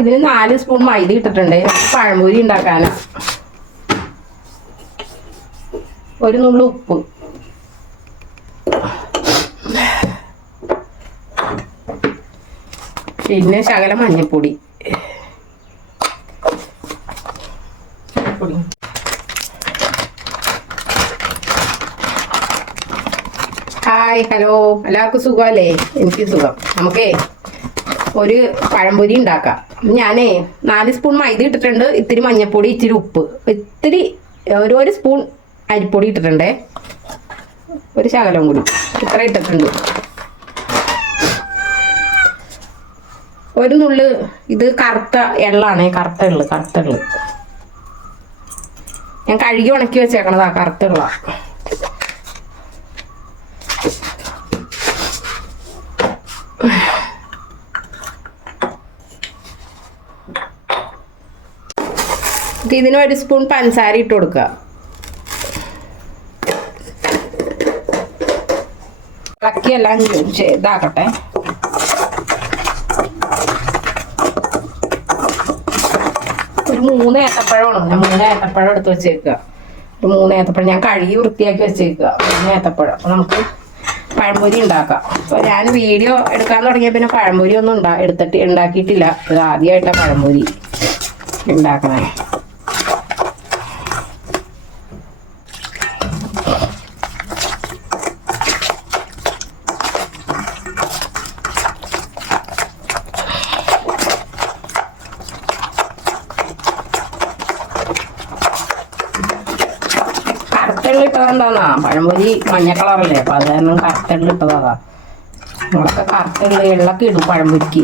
ഇതിന് 4 സ്പൂൺ മൈദ ഇട്ടിട്ടുണ്ട്. പഴംപൊരി ഉണ്ടാക്കാനാ. ഒരു നുള്ളു ഉപ്പ്, പിന്നെ ശകലം മഞ്ഞൾപ്പൊടി. ഹായ്, ഹലോ, എല്ലാവർക്കും സുഖമല്ലേ? എനിക്ക് സുഖം. നമുക്കേ ഒരു പഴംപൊരി ഉണ്ടാക്കാം. ഞാനേ 4 സ്പൂൺ മൈദ ഇട്ടിട്ടുണ്ട്. ഇത്തിരി മഞ്ഞൾപ്പൊടി, ഇത്തിരി ഉപ്പ്, ഇത്തിരി ഒരു സ്പൂൺ അരിപ്പൊടി ഇട്ടിട്ടുണ്ടേ. ഒരു ശകലം കൂടി ഇത്ര ഇട്ടിട്ടുണ്ട്. ഒരു നുള്ളു ഇത് കറുത്ത എള്ളാണേ, കറുത്ത എള്ള് ഞാൻ കഴുകി ഉണക്കി വെച്ചേക്കണതാ. കറുത്ത എള്ള. ഇതിന് 1 സ്പൂൺ പഞ്ചസാര ഇട്ട് കൊടുക്കുക. ഇളക്കിയെല്ലാം ഇതാക്കട്ടെ. ഒരു 3 ഏത്തപ്പഴമാണ്. ഞാൻ 3 ഏത്തപ്പഴം എടുത്ത് വെച്ചേക്കുക. ഒരു 3 ഏത്തപ്പഴം ഞാൻ കഴുകി വൃത്തിയാക്കി വെച്ചേക്കുക. 3 ഏത്തപ്പഴം. അപ്പോൾ നമുക്ക് പഴംപൊരി ഉണ്ടാക്കാം. അപ്പോൾ ഞാൻ വീഡിയോ എടുക്കാൻ തുടങ്ങിയ പിന്നെ പഴംപൊരി ഒന്നും ഉണ്ടാക്കിയിട്ടില്ല. ഇത് ആദ്യമായിട്ടാണ് പഴംപൊരി ഉണ്ടാക്കണേ. കറുത്തെള്ളിട്ടതെന്താന്നാ, പഴംപൊരി മഞ്ഞ കളറല്ലേ, അപ്പൊ അത് കാരണം കറുത്തെള്ളിട്ടതാ. നമ്മളൊക്കെ എള്ളൊക്കെ ഇടും പഴംപൊരിക്ക്.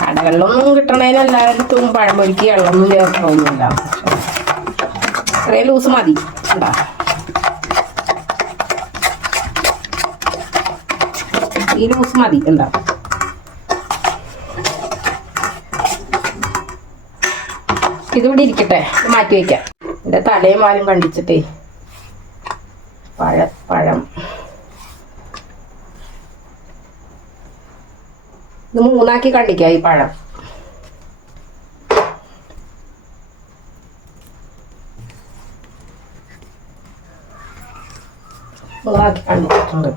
കടകളിലൊന്നും കിട്ടണതിന് എല്ലായിടത്തും പഴംപൊരിക്ക് എള്ളൊന്നും ചേർക്കണമെന്നില്ല. ഇത്രയും ലൂസ് മതി. എന്താ ഈ ലൂസ് മതി. എന്താ ഇതിവിടെ ഇരിക്കട്ടെ, മാറ്റി വയ്ക്കാം. എൻ്റെ തലയും വാലും കണ്ടിച്ചിട്ടേ. പഴം ഇത് 3 കണ്ടിക്കാം. ഈ പഴം 3 കണ്ടിട്ടുണ്ട്.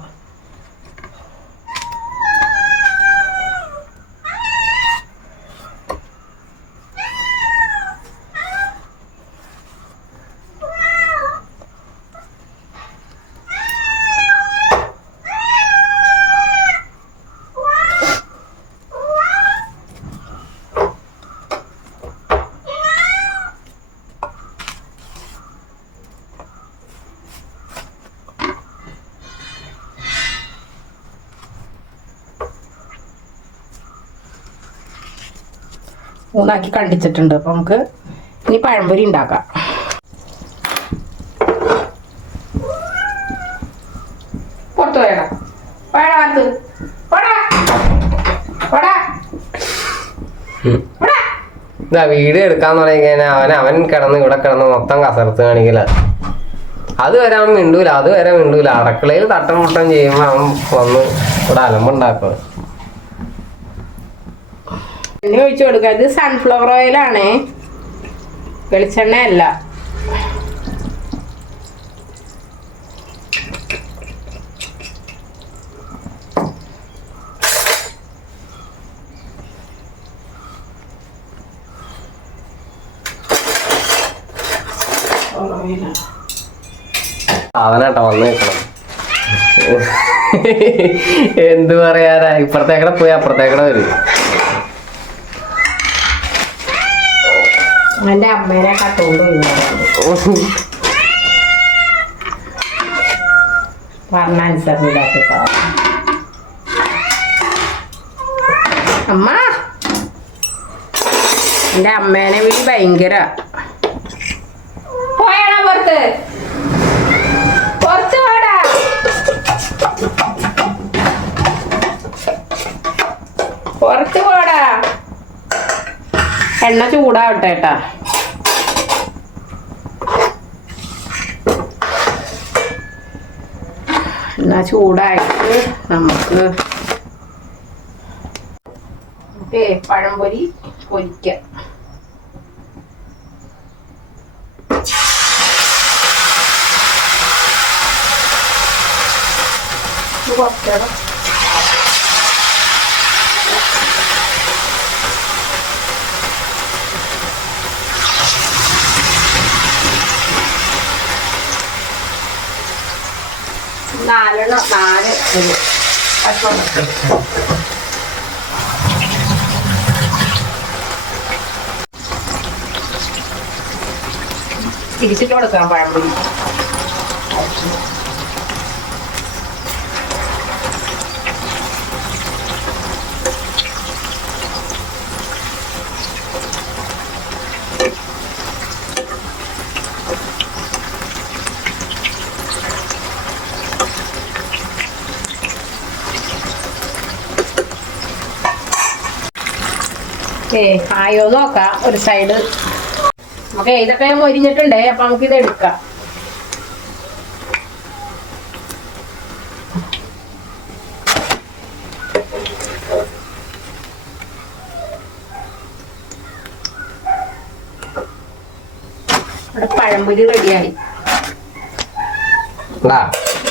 കണ്ടിച്ചിട്ടുണ്ട്. അപ്പൊ നമുക്ക് ഇനി പഴംപൊരി ഉണ്ടാക്കാം. പുറത്തു വേണം വീഡിയോ എടുക്കാന്ന് പറഞ്ഞാൽ അവൻ കിടന്ന് ഇവിടെ കിടന്ന് മൊത്തം കസർത്ത് കാണിക്കല. അതുവരെ അവൻ മിണ്ടൂല. അടുക്കളയിൽ തട്ടം മുട്ടം ചെയ്യുമ്പോ അവൻ വന്ന് ഇവിടെ അലമ്പുണ്ടാക്കുക. എണ്ണ ഒഴിച്ചു കൊടുക്കുക. ഇത് സൺഫ്ലവർ ഓയിലാണേ, വെളിച്ചെണ്ണ അല്ല. സാധനട്ടോ വന്ന് നിൽക്കണം. എന്ത് പറയാനാ, ഇപ്പുറത്തേക്കടെ പോയി അപ്പുറത്തേക്കടെ വരും. എന്റെ അമ്മേനെ കട്ടുകൊണ്ട് പറഞ്ഞനുസരിച്ചില്ലാത്ത അമ്മ. എന്റെ അമ്മേനെ വിളി ഭയങ്കര. പോയാടാ പുറത്ത്, പുറത്ത് പോടാ. പുറത്ത് പോടാ. എണ്ണ ചൂടാവട്ടെ കേട്ടാ. എണ്ണ ചൂടായിട്ട് നമുക്ക് നമുക്ക് പഴംപൊരി പൊരിക്കാം. കുറച്ചിടാം. നാല് തിരിച്ചിട്ട് കൊടുക്കാം പഴംപൊരി. ആയോ നോക്കാം. ഒരു സൈഡ് നമുക്ക് ഇതൊക്കെ മൊരിഞ്ഞിട്ടുണ്ടേ. അപ്പൊ നമുക്ക് ഇത് എടുക്കാം. ഇവിടെ പഴംപൊരി റെഡിയായി.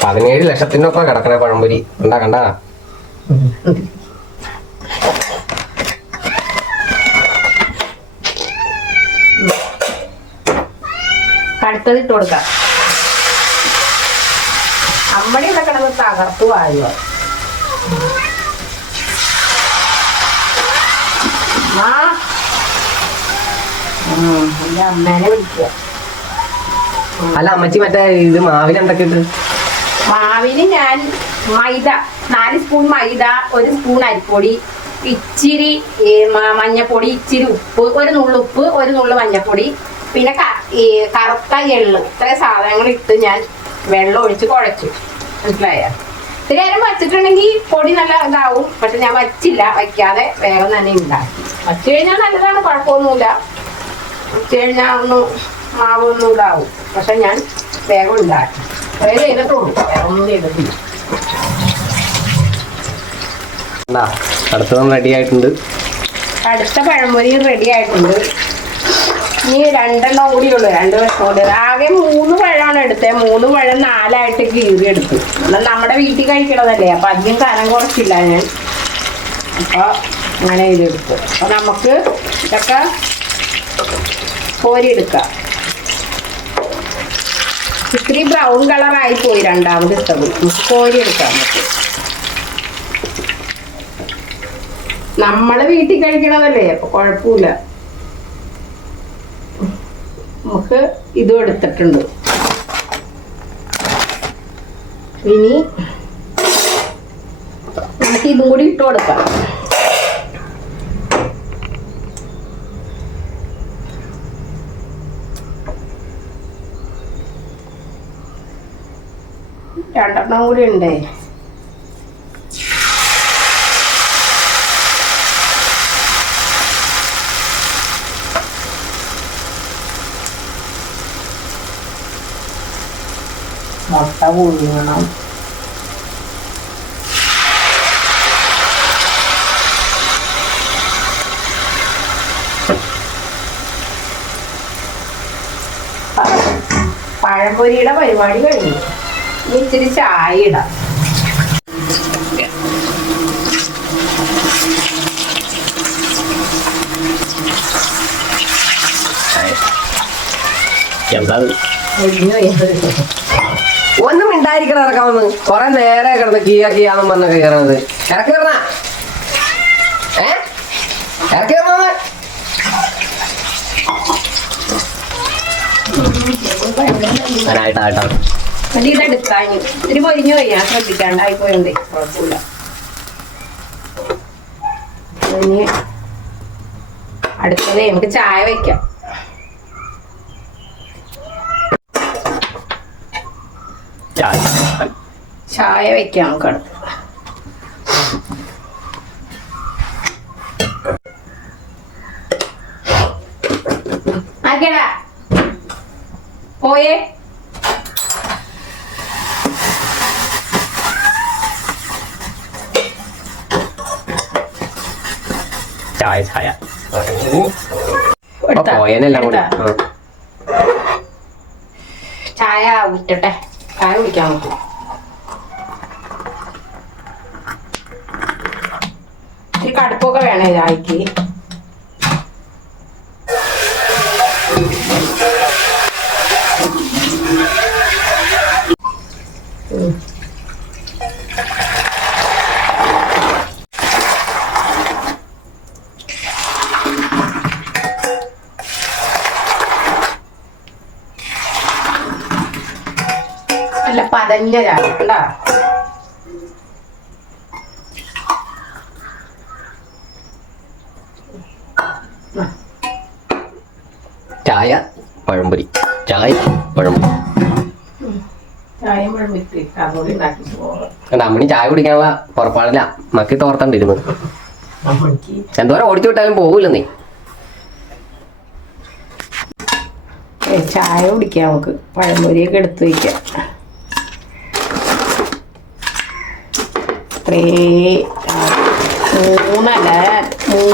17 ലക്ഷത്തിന്റെ ഒപ്പം കിടക്കണേ പഴംപൊരി. കണ്ടാ അടുത്തത് ഇട്ട് കൊടുക്കാം. അമ്മടി ഇവിടെ കിടന്ന് തകർത്തു വാഴുക. അമ്മേനെ വിളിക്കുക. അല്ല അമ്മച്ചി മറ്റേ ഇത് മാവിന് എന്തൊക്കെ ഇട്ട്? മാവിന് ഞാൻ മൈദ 4 സ്പൂൺ മൈദ, 1 സ്പൂൺ അരിപ്പൊടി, ഇച്ചിരി മഞ്ഞപ്പൊടി, ഇച്ചിരി ഉപ്പ്, ഒരു നുള്ളു ഉപ്പ്, ഒരു നുള്ളു മഞ്ഞപ്പൊടി, പിന്നെ കറുത്ത എള്ള്, ഇത്രയും സാധനങ്ങൾ ഇട്ട് ഞാൻ വെള്ളം ഒഴിച്ച് കുഴച്ചു. മനസ്സിലായ? ഇത്തിരി നേരം വച്ചിട്ടുണ്ടെങ്കിൽ പൊടി നല്ല ഇതാവും. പക്ഷെ ഞാൻ വച്ചില്ല. വയ്ക്കാതെ വേഗം തന്നെ ഉണ്ടാക്കി. വച്ചു കഴിഞ്ഞാൽ നല്ലതാണ്, കുഴപ്പമൊന്നുമില്ല. വച്ചു കഴിഞ്ഞാൽ മാവൊന്നും ഇതാവും. പക്ഷെ ഞാൻ വേഗം ഉണ്ടാക്കി. കുറേ ചെയ്തിട്ടുള്ളൂ, വേറെ ഒന്നും ചെയ്തിട്ടില്ല. അടുത്തതും റെഡി ആയിട്ടുണ്ട്. അടുത്ത പഴംപൊരി റെഡി ആയിട്ടുണ്ട്. ഇനി 2 കൂടിയുള്ളൂ, 2 വർഷം കൂടി. ആകെ 3 പഴമാണ് എടുത്തത്. 3 പഴം 4ആയിട്ട് കീറി എടുത്തു. എന്നാൽ നമ്മുടെ വീട്ടിൽ കഴിക്കണതല്ലേ, അപ്പൊ അധികം കനം കുറച്ചില്ല ഞാൻ. അപ്പൊ അങ്ങനെ ചെയ്തെടുത്തു. അപ്പൊ നമുക്ക് ഇതൊക്കെ കോരിയെടുക്കാം. ഇത്തിരി ബ്രൗൺ കളറായി പോയി രണ്ടാമത് ഇട്ടത്. കോരിയെടുക്കാം. നമുക്ക് നമ്മളെ വീട്ടിൽ കഴിക്കണതല്ലേ, അപ്പൊ കുഴപ്പമില്ല. നമുക്ക് ഇതും എടുത്തിട്ടുണ്ട്. ഇനി നമുക്ക് ഇതും കൂടി ഇട്ട് കൊടുക്കാം. രണ്ടെണ്ണം കൂടി ഉണ്ടേ. മുട്ട പുഴുങ്ങണം. പഴംപൊരിയുടെ പരിപാടി കഴിഞ്ഞു. ഇനി ഇച്ചിരി ചായ ഇടാം. ഒന്നും മിണ്ടായിരിക്കണം. ഇറക്കാമെന്ന് കൊറേ നേരെ കിടന്ന് കീയാന്നും പറഞ്ഞ കയറണത്. ഇറക്കി വരണ ഇറക്കി വരണ. ഇതെടുക്കാൻ ഇത്തിരി പൊരിഞ്ഞു പോയി. ഞാൻ ശ്രദ്ധിക്കാണ്ടായി പോയണ്ടേ, കുഴപ്പമില്ല. ഇനി അടുത്തത് നമുക്ക് ചായ വെക്കാം. ചായ വെക്കാം നമുക്ക് അടുത്ത്. ആക്കേടാ പോയേ. ചായ ചായ എടുത്താ? പോയനെല്ലാം കൂടി എടുത്താ? ചായ വിട്ടട്ടെ, ചായ കുടിക്കാൻ നോക്കും. ഇത്തിരി കടുപ്പൊക്കെ വേണേ ചായക്ക്. നല്ല പതഞ്ഞ ചായ കണ്ടാ. ചായ പഴംപൊരി, ചായ പഴംപൊരി. ചായയും പഴമിട്ട് അതുകൊണ്ട് ഉണ്ടാക്കി പോകാം. അമ്മണി ചായ കുടിക്കാനുള്ള പുറപ്പാടില്ല, മക്കി തോർത്തണ്ടിരുന്നു. അമ്മക്ക് എന്തോരം ഓടിച്ചു വിട്ടാലും പോകൂലെന്നേ. ചായ കുടിക്കാം, നമുക്ക് പഴംപൊരിയൊക്കെ എടുത്ത് വയ്ക്കാം.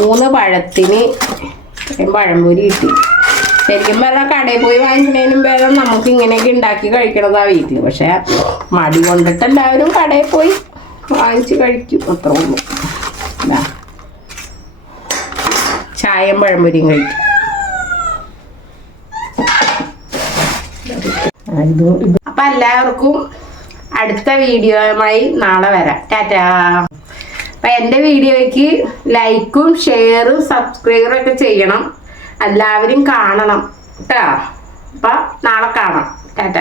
മൂന്ന് പഴത്തിന് പഴംപൊരി കിട്ടി. ശരിക്കും പറഞ്ഞാൽ കടയിൽ പോയി വാങ്ങിക്കുന്നതിനും ഭേദം നമുക്ക് ഇങ്ങനെയൊക്കെ ഉണ്ടാക്കി കഴിക്കണതാ വീട്ടിൽ. പക്ഷെ മടി കൊണ്ടിട്ട് എല്ലാവരും കടയിൽ പോയി വാങ്ങിച്ച് കഴിക്കും, അത്ര ഉള്ളൂ. ചായയും പഴംപൊരിയും കഴിക്കും. അപ്പൊ എല്ലാവർക്കും അടുത്ത വീഡിയോയുമായി നാളെ വരാം. ടാറ്റാ. അപ്പൊ എൻ്റെ വീഡിയോയ്ക്ക് ലൈക്കും ഷെയറും സബ്സ്ക്രൈബും ഒക്കെ ചെയ്യണം, എല്ലാവരും കാണണം കേട്ടോ. അപ്പൊ നാളെ കാണാം. ടാറ്റ.